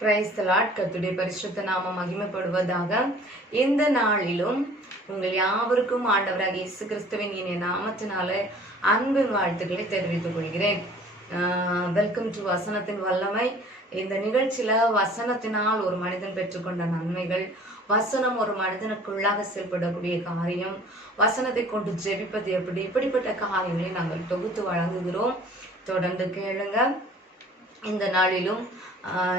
Praise the Lord. கர்த்தருடைய பரிசுத்த நாமம் மகிமைப்படுவதாக. இந்த நாளிலும் உங்கள் யாவருக்கும் ஆண்டவராகிய இயேசு கிறிஸ்துவின் இனிய நாமத்தினாலே அன்பின் வாழ்த்துக்களை தெரிவித்துக் கொள்கிறேன். வெல்கம் டு வசனத்தின் வல்லமை. இந்த நிகழ்ச்சியில வசனத்தினால் ஒரு மனிதன் பெற்றுக்கொண்ட நன்மைகள், வசனம் ஒரு மனிதனுக்குள்ளாக செயல்படக்கூடிய காரியம், வசனத்தை கொண்டு ஜெபிப்பது எப்படி, இப்படிப்பட்ட காரியங்களை நாங்கள் தொகுத்து வழங்குகிறோம். தொடர்ந்து கேளுங்க. இந்த நாளிலும்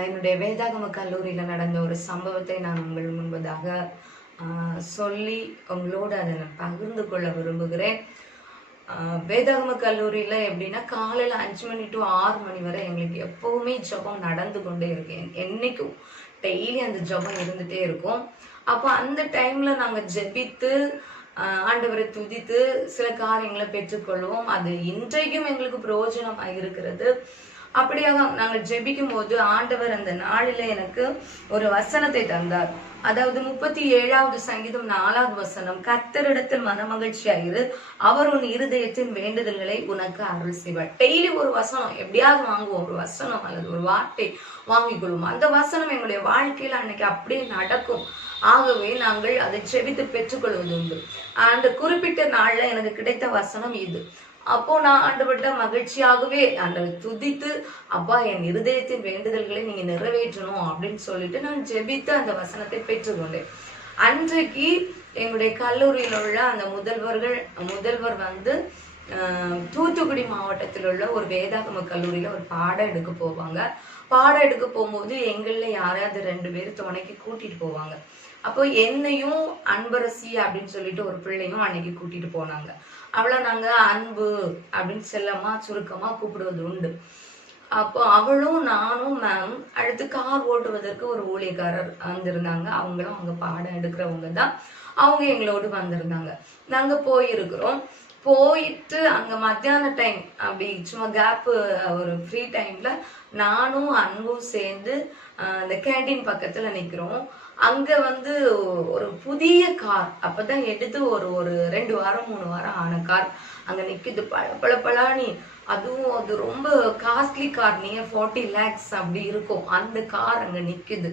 என்னுடைய வேதாகம கல்லூரியில் நடந்த ஒரு சம்பவத்தை நான் உங்கள் முன்பதாக சொல்லி உங்களோடு அதை நான் பகிர்ந்து கொள்ள விரும்புகிறேன். வேதாகம கல்லூரியில் எப்படின்னா காலையில் 5 மணி to 6 மணி வரை எங்களுக்கு எப்பவுமே ஜபம் நடந்து கொண்டே இருக்கு. என்னைக்கும் டெய்லி அந்த ஜபம் இருந்துகிட்டே இருக்கும். அப்போ அந்த டைம்ல நாங்கள் ஜெபித்து ஆண்டவரை துதித்து சில காரியங்களை பெற்றுக்கொள்வோம். அது இன்றைக்கும் எங்களுக்கு பிரயோஜனமாக இருக்கிறது. அப்படியாக நாங்கள் ஜெபிக்கும் போது ஆண்டவர் அந்த நாளில எனக்கு ஒரு வசனத்தை தந்தார். அதாவது 37வது சங்கீதம் 4வது வசனம், கர்த்தரிடத்தில் மனமகிழ்ச்சியாயிரு, அவர் உன் இருதயத்தின் வேண்டுதல்களை உனக்கு அருள் செய்வார். டெய்லி ஒரு வசனம் எப்படியாவது வாங்குவோம், ஒரு வசனம் அல்லது ஒரு வார்த்தை வாங்கிக் கொள்வோம். அந்த வசனம் எங்களுடைய வாழ்க்கையில அன்னைக்கு அப்படியே நடக்கும். ஆகவே நாங்கள் அதை செவித்து பெற்றுக்கொள்வது உண்டு. அந்த குறிப்பிட்ட நாள்ல எனக்கு கிடைத்த வசனம் இது. அப்போ நான் ஆண்டவர்கிட்ட மகிழ்ச்சியாகவே ஆண்டவர் துதித்து, அப்பா என் இருதயத்தின் வேண்டுதல்களை நீங்க நிறைவேற்றணும் அப்படின்னு சொல்லிட்டு நான் ஜெபித்து அந்த வசனத்தை பெற்றுக்கொண்டேன். அன்றைக்கு எங்களுடைய கல்லூரியில் உள்ள அந்த முதல்வர் வந்து தூத்துக்குடி மாவட்டத்தில் உள்ள ஒரு வேதாகம கல்லூரியில ஒரு பாடம் எடுக்க போவாங்க. பாடம் எடுக்க போகும்போது எங்கள்ல யாரையாவது 2 பேர் துணைக்கு கூட்டிட்டு போவாங்க. அப்போ என்னையும் அன்பரசி அப்படின்னு சொல்லிட்டு ஒரு பிள்ளையும் அன்னைக்கு கூட்டிட்டு போனாங்க. அவளை நாங்க அன்பு அப்படின்னு செல்லமா சுருக்கமா கூப்பிடுவது உண்டு. அப்போ அவளும் நானும் மேம் அடுத்து கார் ஓட்டுவதற்கு ஒரு ஊழியக்காரர் வந்திருந்தாங்க. அவங்களும் அங்க பாடம் எடுக்கிறவங்க தான். அவங்க எங்களோடு வந்திருந்தாங்க. நாங்க போயிருக்கிறோம். போயிட்டு அங்க மத்தியான டைம் அப்படி சும்மா கேப்பு ஒரு ஃப்ரீ டைம்ல நானும் அன்பும் சேர்ந்து அந்த கேண்டீன் பக்கத்துல நிக்கிறோம். அங்க வந்து ஒரு புதிய கார் அப்பதான் எடுத்து ஒரு 2 வாரம் 3 வாரம் ஆன கார் அங்க நிக்குது. பழப்பழானி, அதுவும் அது ரொம்ப காஸ்ட்லி கார், நியர் 40 lakhs அப்படி இருக்கும். அந்த கார் அங்க நிக்குது.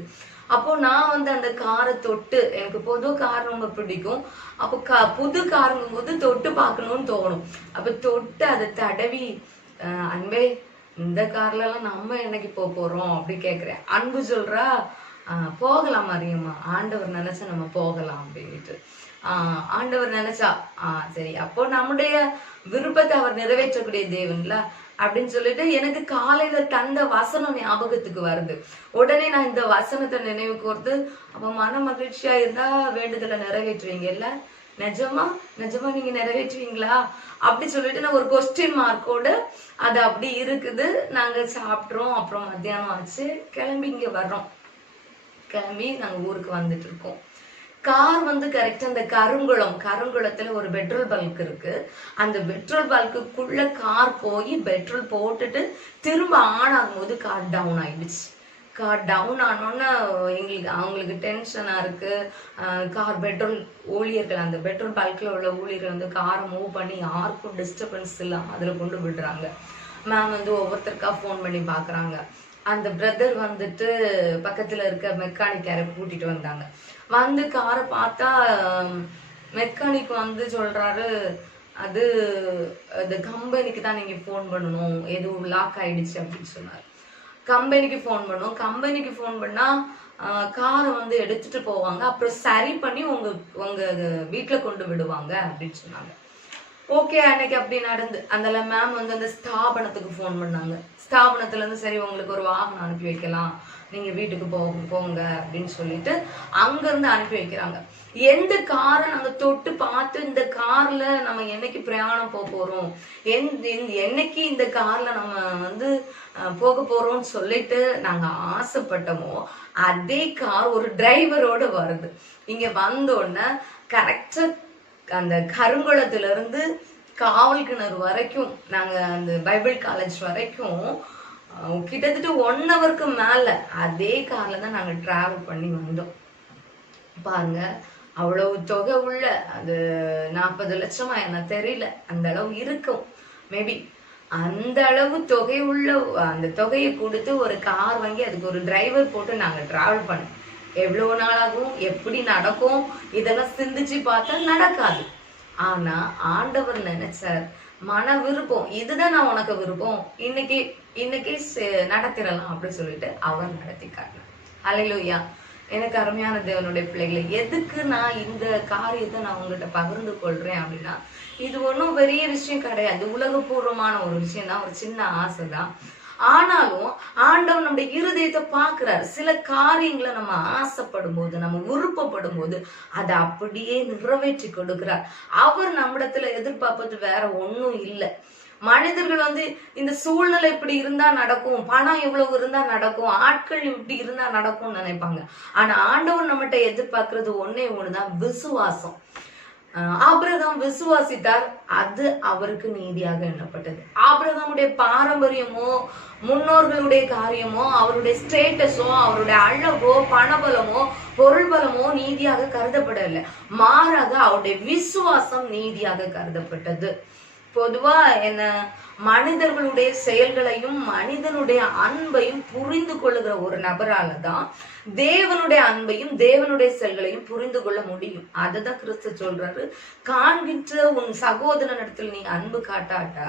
அப்போ நான் வந்து அந்த காரை தொட்டு, எனக்கு பொது கார் ரொம்ப பிடிக்கும். அப்போ புது காருங்கும் போது தொட்டு பார்க்கணும்னு தோணும். அப்ப தொட்டு அதை தடவி, அன்பே இந்த கார்ல எல்லாம் நம்ம என்னைக்கு போறோம் அப்படி கேக்குறேன். அன்பு சொல்றா, போகலாம் மரியம்மா, ஆண்டவர் நினைச்சா நம்ம போகலாம் அப்படின்ட்டு. ஆண்டவர் நினைச்சா சரி, அப்போ நம்முடைய விருப்பத்தை அவர் நிறைவேற்றக்கூடிய தேவன்ல அப்படின்னு சொல்லிட்டு எனக்கு காலையில தந்த வசனம் ஞாபகத்துக்கு வருது. உடனே நான் இந்த வசனத்தை நினைவு கூர்ந்து, அப்ப மன மகிழ்ச்சியா இருந்தா வேண்டுதலை நிறைவேற்றுவீங்கல்ல, நிஜமா நீங்க நிறைவேற்றுவீங்களா அப்படி சொல்லிட்டு நான் ஒரு கொஸ்டின் மார்க்கோட அது அப்படி இருக்குது. நாங்க சாப்பிட்றோம். அப்புறம் மத்தியானம் ஆச்சு, கிளம்பி இங்க வர்றோம். கிளம்பி நாங்க ஊருக்கு வந்துட்டு இருக்கோம். கார் வந்து கரெக்டா அந்த கருங்குளத்துல ஒரு பெட்ரோல் பல்க் இருக்கு. அந்த பெட்ரோல் பல்க்குள்ள கார் போய் பெட்ரோல் போட்டுட்டு திரும்ப ஆன் ஆகும்போது கார் டவுன் ஆயிடுச்சு. கார் டவுன் ஆனோன்னா அவங்களுக்கு டென்ஷனா இருக்கு. கார் பெட்ரோல் ஊழியர்கள், அந்த பெட்ரோல் பல்க்ல உள்ள ஊழியர்கள் வந்து காரை மூவ் பண்ணி யாருக்கும் டிஸ்டர்பன்ஸ் இல்லாம அதுல கொண்டு விடுறாங்க. மேம் வந்து ஒவ்வொருத்தருக்கா ஃபோன் பண்ணி பாக்குறாங்க. அந்த பிரதர் வந்துட்டு பக்கத்துல இருக்க மெக்கானிக்காரை கூட்டிட்டு வந்தாங்க. வந்து காரை பார்த்தா மெக்கானிக் வந்து சொல்றாரு, அது கம்பெனிக்கு தான் நீங்க ஃபோன் பண்ணணும், எதுவும் லாக் ஆயிடுச்சு அப்படின்னு சொன்னாரு. கம்பெனிக்கு ஃபோன் பண்ணோம். கம்பெனிக்கு ஃபோன் பண்ணா காரை வந்து எடுத்துட்டு போவாங்க, அப்புறம் சரி பண்ணி உங்க வீட்டுல கொண்டு விடுவாங்க அப்படின்னு சொன்னாங்க. ஓகே, அன்னைக்கு அப்படி நடந்து அந்த மேம் வந்து அந்த ஸ்தாபனத்துக்கு ஃபோன் பண்ணாங்க. ஸ்தாபனத்துல இருந்து சரி உங்களுக்கு ஒரு வாகனம் அனுப்பி வைக்கலாம், நீங்க வீட்டுக்கு போங்க அப்படின்னு சொல்லிட்டு அங்க இருந்து அனுப்பி வைக்கிறாங்க. எந்த காரை நாங்க தொட்டு பார்த்து இந்த கார்ல நம்ம என்னைக்கு பிரயாணம் போறோம், என்னைக்கு இந்த கார்ல நம்ம வந்து போக போறோம்னு சொல்லிட்டு நாங்க ஆசைப்பட்டோமோ அதே கார் ஒரு டிரைவரோட வருது. இங்க வந்தோடனே கரெக்டா அந்த கருங்குளத்துல இருந்து காவல் கிணறு வரைக்கும், நாங்க அந்த பைபிள் காலேஜ் வரைக்கும் கிட்டத்தட்ட 1 ஹவருக்கு மேல அதே கார்ல தான் நாங்க டிராவல் பண்ணி வந்தோம். பாருங்க, அவ்வளவு தொகை உள்ள, அது 40 லட்சமா என்ன தெரியல, அந்த அளவு இருக்கும் மேபி. அந்த அளவு தொகை உள்ள அந்த தொகையை கொடுத்து ஒரு கார் வாங்கி அதுக்கு ஒரு டிரைவர் போட்டு நாங்க டிராவல் பண்ணோம். எவ்வளவு நாளாகும், எப்படி நடக்கும், இதெல்லாம் சிந்திச்சு பார்த்தா நடக்காது. ஆனா ஆண்டவர் நினைச்சார், மன விருப்பம் இதுதான், நான் உனக்கு விருப்பம், இன்னைக்கு இன்னைக்கு நடத்திடலாம் அப்படின்னு சொல்லிட்டு அவர் நடத்தி காட்டினார். ஹல்லேலூயா. எனக்கு அருமையான தேவனுடைய பிள்ளைகளை, எதுக்கு நான் இந்த காரியத்தை நான் உங்ககிட்ட பகிர்ந்து கொள்றேன் அப்படின்னா, இது ஒன்றும் பெரிய விஷயம் கிடையாது, உலகபூர்வமான ஒரு விஷயம் தான், ஒரு சின்ன ஆசை தான். ஆனாலும் ஆண்டவர் நம்முடைய இருதயத்தை பார்க்கிறார். சில காரியங்களை நம்ம ஆசைப்படும் போது, நம்ம விருப்பப்படும் போது அதை அப்படியே நிறைவேற்றி கொடுக்கிறார். அவர் நம்மிடத்துல எதிர்பார்ப்பது வேற ஒன்றும் இல்லை. மனிதர்கள் இந்த சூழ்நிலை இப்படி இருந்தா நடக்கும், பணம் இவ்வளவு இருந்தா நடக்கும், ஆட்கள் இப்படி இருந்தா நடக்கும்னு நினைப்பாங்க. ஆனா ஆண்டவர் நம்மகிட்ட எதிர்பார்க்கறது ஒன்னே ஒண்ணுதான், விசுவாசம். ஆபிரகாம் விசுவாசித்தார், அது அவருக்கு நீதியாக எண்ணப்பட்டது. ஆபிரகாமுடைய பாரம்பரியமோ, முன்னோர்களுடைய காரியமோ, அவருடைய ஸ்டேட்டஸோ, அவருடைய அழகோ, பணபலமோ, பொருள் பலமோ நீதியாக கருதப்படவில்லை. மாறாக அவருடைய விசுவாசம் நீதியாக கருதப்பட்டது. பொதுவா என்ன, மனிதர்களுடைய செயல்களையும் மனிதனுடைய அன்பையும் புரிந்து கொள்ளுகிற ஒரு நபரால தான் தேவனுடைய அன்பையும் தேவனுடைய செயல்களையும் புரிந்து கொள்ள முடியும். அதுதான் கிறிஸ்து சொல்றாரு, காண்கின்ற உன் சகோதரனிடத்தில் நீ அன்பு காட்டாட்டா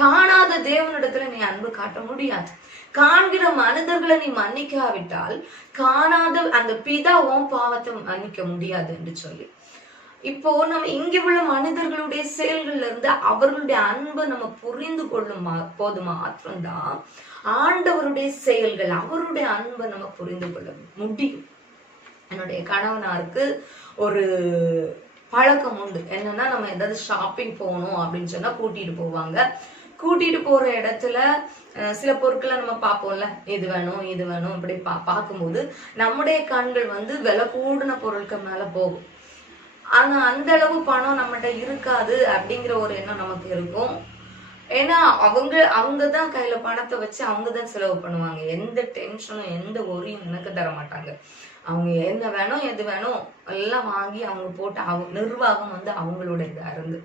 காணாத தேவனிடத்துல நீ அன்பு காட்ட முடியாது. காண்கிற மனிதர்களை நீ மன்னிக்காவிட்டால் காணாத அந்த பிதாவும் பாவத்தை மன்னிக்க முடியாது என்று சொல்லி, இப்போ நம்ம இங்க உள்ள மனிதர்களுடைய செயல்கள்ல இருந்து அவர்களுடைய அன்பை நம்ம புரிந்து கொள்ளும் போது மாத்திரம்தான் ஆண்டவருடைய செயல்கள், அவருடைய அன்பை நம்ம புரிந்து கொள்ள முடியும். என்னுடைய கணவனாருக்கு ஒரு பழக்கம் உண்டு. என்னன்னா, நம்ம ஏதாவது ஷாப்பிங் போகணும் அப்படின்னு சொன்னா கூட்டிட்டு போவாங்க. கூட்டிட்டு போற இடத்துல சில பொருட்களை நம்ம பார்ப்போம்ல, இது வேணும் இது வேணும் இப்படி பார்க்கும்போது நம்முடைய கண்கள் விலை கூடின பொருட்கள் மேல போகும். ஆனா அந்த அளவு பணம் நம்மகிட்ட இருக்காது அப்படிங்கிற ஒரு எண்ணம் நமக்கு இருக்கும். ஏன்னா அவங்கதான் கையில பணத்தை வச்சு அவங்கதான் செலவு பண்ணுவாங்க. எந்த டென்ஷனும் எந்த ஒரியும் எனக்கு தர மாட்டாங்க. அவங்க என்ன வேணும் எது வேணும் எல்லாம் வாங்கி அவங்க போட்டு நிர்வாகம் அவங்களோட இதா இருந்து,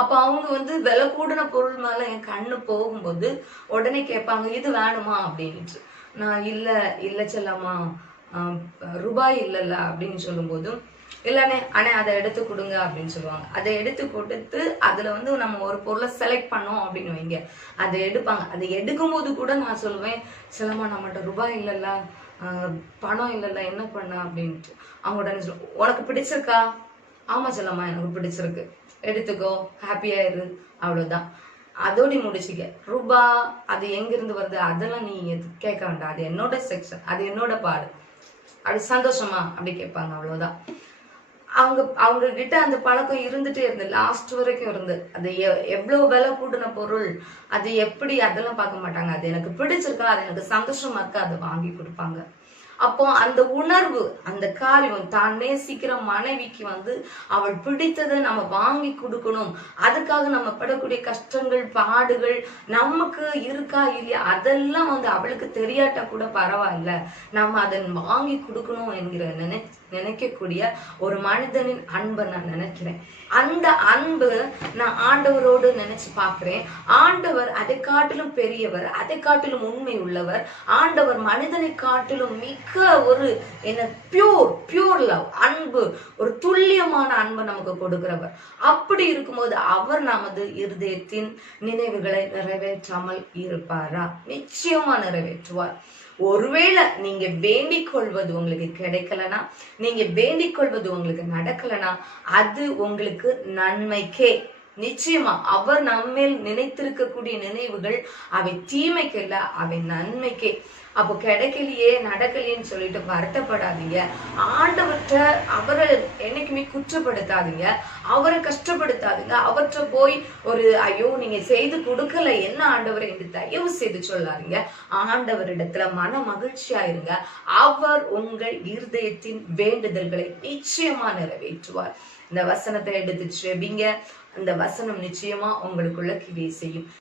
அப்ப அவங்க விலை கூடின பொருள் மேல என் கண்ணு போகும்போது உடனே கேட்பாங்க, இது வேணுமா அப்படின்ட்டு. நான் இல்ல செல்லம்மா, ரூபாய் இல்லல்ல அப்படின்னு சொல்லும் போதும், இல்லண்ணே அண்ணே அதை எடுத்து கொடுங்க அப்படின்னு சொல்லுவாங்க. அதை எடுத்து கொடுத்து அதுல நம்ம ஒரு பொருளை செலக்ட் பண்ணோம் அப்படின்னு வைங்க, அதை எடுப்பாங்க. அதை எடுக்கும் போது கூட நான் சொல்லுவேன், செல்லம்மா நம்மகிட்ட ரூபாய் இல்லல்ல, பணம் இல்லல்ல, என்ன பண்ண அப்படின்ட்டு. அவங்க உடனே சொல்லுவோம், உனக்கு பிடிச்சிருக்கா? ஆமா செல்லம்மா எனக்கு பிடிச்சிருக்கு, எடுத்துக்கோ, ஹாப்பியா இரு, அவ்வளவுதான். அதோடி முடிச்சுக்க. ரூபா அது எங்க இருந்து வருது அதெல்லாம் நீ கேட்க வேண்டாம், அது என்னோட செக்ஷன், அது என்னோட பாடு, அப்படி சந்தோஷமா அப்படி கேட்பாங்க, அவ்வளவுதான். அவங்க கிட்ட அந்த பழக்கம் இருந்துட்டே இருந்து லாஸ்ட் வரைக்கும் இருந்து, அது எவ்வளவு விலை கூடின பொருள், அது எப்படி அதெல்லாம் பார்க்க மாட்டாங்க. அது எனக்கு பிடிச்சிருக்கா, அது எனக்கு சந்தோஷமா இருக்கா, அதை வாங்கி கொடுப்பாங்க. அப்போ அந்த உணர்வு, அந்த காரியம், தான் நேசிக்கிற மனைவிக்கு அவள் பிடித்ததை நம்ம வாங்கி கொடுக்கணும், அதுக்காக நம்ம படக்கூடிய கஷ்டங்கள் பாடுகள் நமக்கு இருக்கா இல்லையா அதெல்லாம் அவளுக்கு தெரியாட்டா கூட பரவாயில்ல, நம்ம அதை வாங்கி கொடுக்கணும் என்கிற நினைக்கக்கூடிய ஒரு மனிதனின் அன்பை நான் நினைக்கிறேன். அந்த அன்பு நான் ஆண்டவரோடு நினைச்சு பார்க்கிறேன். ஆண்டவர் அதை காட்டிலும் பெரியவர், அதை காட்டிலும் உண்மை உள்ளவர். ஆண்டவர் மனிதனை காட்டிலும் மிக ஒரு பியூர் லவ், அன்பு, ஒரு துல்லியமான அன்பை நமக்கு கொடுக்கிறவர். அப்படி இருக்கும்போது அவர் நமது இருதயத்தின் நினைவுகளை நிறைவேற்றாமல் இருப்பாரா? நிச்சயமா நிறைவேற்றுவார். ஒருவேளை நீங்க வேண்டிக் கொள்வது உங்களுக்கு கிடைக்கலனா, நீங்க வேண்டிக் கொள்வது உங்களுக்கு நடக்கலனா, அது உங்களுக்கு நன்மைக்கே. நிச்சயமா அவர் நம்மேல் நினைத்திருக்கக்கூடிய நினைவுகள் அவை தீமைக்கு இல்ல, அவை நன்மைக்கே. அப்போ கிடைக்கலையே நடக்கலையேன்னு சொல்லிட்டு வருத்தப்படாதீங்க. ஆண்டவற்றை அவரை என்னைக்குமே குற்றப்படுத்தாதீங்க, அவரை கஷ்டப்படுத்தாதீங்க. அவற்றை போய் ஒரு ஐயோ நீங்க செய்து கொடுக்கல என்ன ஆண்டவரை என்று தயவு செய்து சொல்லாதீங்க. ஆண்டவரிடத்துல மன மகிழ்ச்சியா இருங்க. அவர் உங்கள் இருதயத்தின் வேண்டுதல்களை நிச்சயமா நிறைவேற்றுவார். இந்த வசனத்தை எடுத்து செபிங்க. அந்த வசனம் நிச்சயமா உங்களுக்குள்ள கிரியை செய்யும்.